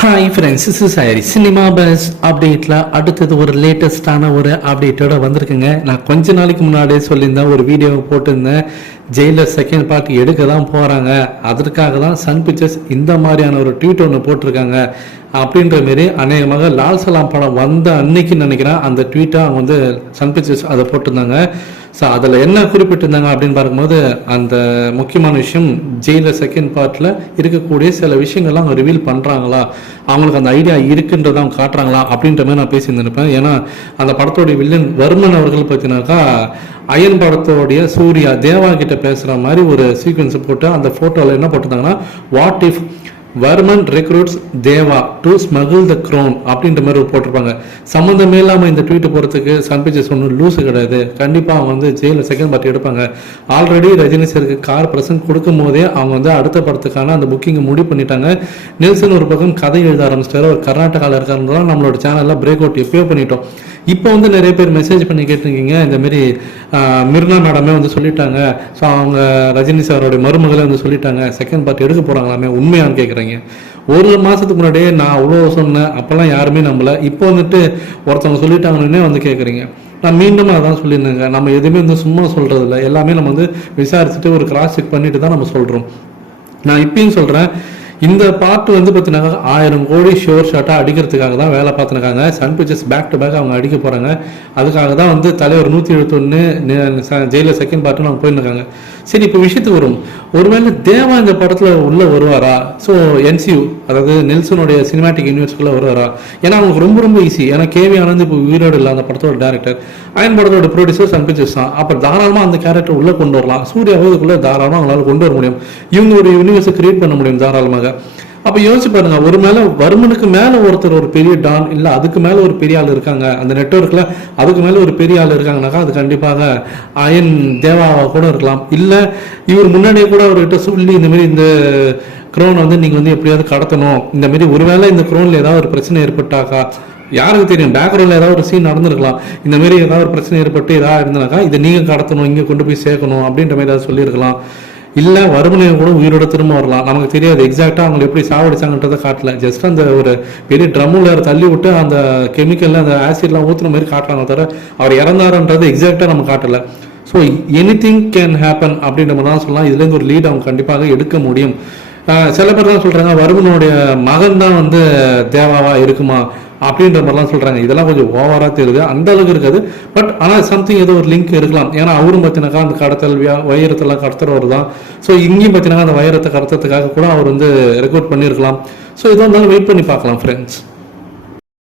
Hi friends is sorry cinema buzz அப்டேட்டில் அடுத்தது ஒரு லேட்டஸ்டான ஒரு அப்டேட்டோட வந்திருக்குங்க. நான் கொஞ்ச நாளைக்கு முன்னாடியே சொல்லியிருந்தேன் ஒரு வீடியோ போட்டிருந்தேன். ஜெயிலர் செகண்ட் பார்ட் எடுக்க தான் போகிறாங்க அதற்காக தான் சன் பிக்சர்ஸ் இந்த மாதிரியான ஒரு ட்வீட் ஒன்று போட்டிருக்காங்க. அப்படின்ற மாரி அநேகமாக லால் சலாம் படம் வந்த அன்னைக்கு நினைக்கிறேன் அந்த ட்வீட்டை அவங்க வந்து சன் பிக்சர்ஸ் அதை போட்டிருந்தாங்க. ஸோ அதில் என்ன குறிப்பிட்டிருந்தாங்க அப்படின்னு பார்க்கும்போது அந்த முக்கியமான விஷயம் ஜெயில செகண்ட் பார்ட்டில் இருக்கக்கூடிய சில விஷயங்கள்லாம் அவங்க ரிவீல் பண்ணுறாங்களா அவங்களுக்கு அந்த ஐடியா இருக்குன்றதை அவங்க காட்டுறாங்களா? அப்படின்ற மாதிரி நான் பேசியிருந்திருப்பேன். ஏன்னா அந்த படத்தோடைய வில்லன் வர்மன் அவர்கள் பார்த்தீங்கன்னாக்கா அயன் படத்தோடைய சூர்யா தேவா கிட்ட பேசுகிற மாதிரி ஒரு சீக்வன்ஸ் போட்டு அந்த ஃபோட்டோவில் என்ன போட்டிருந்தாங்கன்னா what if Varman recruits Deva to smuggle the crown அப்படின்ற மாதிரி ஒரு போட்டிருப்பாங்க. சம்மந்தமே இல்லாமல் இந்த ட்வீட்டு போகிறதுக்கு சன் பிக்சர்ஸ் ஒன்றும் லூஸு கிடையாது. கண்டிப்பாக அவங்க வந்து ஜெயிலில் செகண்ட் பார்ட்டி எடுப்பாங்க. ஆல்ரெடி ரஜினி சருக்கு கார் பிரசன்ட் கொடுக்கும் போதே அவங்க வந்து அடுத்த படத்துக்கான அந்த புக்கிங்கை முடிவு பண்ணிட்டாங்க. நெல்சன் ஒரு பக்கம் கதை எழுத ஆரம்பிச்சிட்டாரு. ஒரு கர்நாடகாவில் இருக்காருன்றதால நம்மளோட சேனலில் பிரேக் அவுட் எப்பயோ பண்ணிட்டோம். இப்போ வந்து நிறைய பேர் மெசேஜ் பண்ணி கேட்டிருக்கீங்க. இந்த மாதிரி மிர்னா மேடமே வந்து சொல்லிட்டாங்க. ஸோ அவங்க ரஜினி சாரோட மருமகளே வந்து சொல்லிட்டாங்க செகண்ட் பார்ட் எடுக்க போகிறாங்களாமே உண்மையான்னு கேட்குறீங்க ஒரு மாதத்துக்கு முன்னாடியே நான் அவ்வளோ சொன்னேன் அப்போல்லாம் யாருமே நம்பலை. இப்போ வந்துட்டு ஒருத்தவங்க சொல்லிட்டாங்கன்னே வந்து கேட்குறீங்க நான் மீண்டும் அதான் சொல்லியிருந்தேங்க. நம்ம எதுவுமே வந்து சும்மா சொல்கிறது இல்லை எல்லாமே நம்ம வந்து விசாரிச்சுட்டு ஒரு கிராஸ் செக் பண்ணிட்டு தான் நம்ம சொல்கிறோம் நான் இப்பயும் சொல்கிறேன் இந்த பாட்டு வந்து பார்த்தீங்கன்னா ஆயிரம் கோடி ஷோர் ஷாட்டாக அடிக்கிறதுக்காக தான் வேலை பார்த்துருக்காங்க. Sun Pictures back to back அவங்க அடிக்க போகிறாங்க அதுக்காக தான் வந்து தலைவர் நூற்றி எழுபத்தொன்று ஜெயிலில் செகண்ட் பார்ட்டுன்னு அவங்க போயிருக்காங்க. சரி இப்போ விஷயத்துக்கு வரும். ஒருவேளை தேவா இந்த படத்தில் உள்ளே வருவாரா? ஸோ என்சியூ அதாவது நெல்சனுடைய சினிமாட்டிக் யூனிவர்ஸ்குள்ளே வருவாரா? ஏன்னா அவங்களுக்கு ரொம்ப ரொம்ப ஈஸி ஏன்னா கேவி ஆனந்த் இப்போ உயிரோடு இல்லை அந்த படத்தோட டேரக்டர் அயன் படத்தோட ப்ரொடியூசர் சன் பிக்சர்ஸ் தான். அப்போ தாராளமாக அந்த கேரக்டர் உள்ளே கொண்டு வரலாம். சூர்யாவை இதுக்குள்ளே தாராளமாக அவங்களால கொண்டு வர முடியும். இவங்க ஒரு யூனிவர்ஸை கிரியேட் பண்ண முடியும் தாராளமாக. அப்போ யோசிச்சு பாருங்க ஒரு மேலே வருமனுக்கு மேலே ஒருத்தர் ஒரு பெரிய டான் இல்லை அதுக்கு மேலே ஒரு பெரிய ஆள் இருக்காங்க. அந்த நெட்ஒர்க்கில் அதுக்கு மேலே ஒரு பெரிய ஆள் இருக்காங்கனாக்கா அது கண்டிப்பாக அயன் தேவாவாக கூட இருக்கலாம். இல்லை இவர் முன்னாடியே கூட அவர்கிட்ட சொல்லி இந்த மாதிரி இந்த க்ரோன் வந்து நீங்கள் வந்து எப்படியாவது கடத்தணும். இந்த மாதிரி ஒருவேளை இந்த குரோனில் ஏதாவது ஒரு பிரச்சனை ஏற்பட்டாக்கா யாருக்கு தெரியும்? பேக்ரவுண்ட்ல ஏதாவது ஒரு சீன் நடந்திருக்கலாம். இந்த மாதிரி ஏதாவது ஒரு பிரச்சனை ஏற்பட்டு ஏதாவது இருந்தாக்கா இதை நீங்க கடத்தணும் இங்கே கொண்டு போய் சேர்க்கணும் அப்படின்ற மாதிரி ஏதாவது சொல்லியிருக்கலாம். இல்ல வறுமனையும் கூட உயிரோட திரும்ப வரலாம். நமக்கு தெரியாது எக்ஸாக்டா அவங்க எப்படி சாவடிச்சாங்கன்றதை காட்டல. ஜஸ்ட் அந்த ஒரு பெரிய ட்ரம்மில் தள்ளி விட்டு அந்த கெமிக்கல்ல அந்த ஆசிட்லாம் ஊற்றுன மாதிரி காட்டுறாங்க தவிர அவர் இறந்தாருன்றது எக்ஸாக்டா நம்ம காட்டல. So anything can happen அப்படின்ற மாதிரி தான் சொல்லலாம். இதுலேருந்து ஒரு லீட் அவங்க கண்டிப்பாக எடுக்க முடியும். சில பேர் தான் சொல்றாங்க வருமனுடைய மகன் தான் வந்து தேவாவா இருக்குமா? அப்படின்ற மாதிரிலாம் சொல்கிறாங்க இதெல்லாம் கொஞ்சம் ஓவராக தெரியுது. அந்த அளவுக்கு இருக்காது. பட் ஆனால் சம்திங் ஏதோ ஒரு லிங்க் இருக்கலாம் ஏன்னா அவரும் பார்த்தீங்கன்னாக்கா அந்த கடத்தல் வியா- வைரத்தெல்லாம் கடத்துறவர் தான். ஸோ இங்கேயும் பார்த்தீங்கன்னா அந்த வைரத்தை கடத்துறதுக்காக கூட அவர் வந்து ரெக்கார்ட் பண்ணியிருக்கலாம். ஸோ இதாக இருந்தாலும் வெயிட் பண்ணி பார்க்கலாம் ஃப்ரெண்ட்ஸ்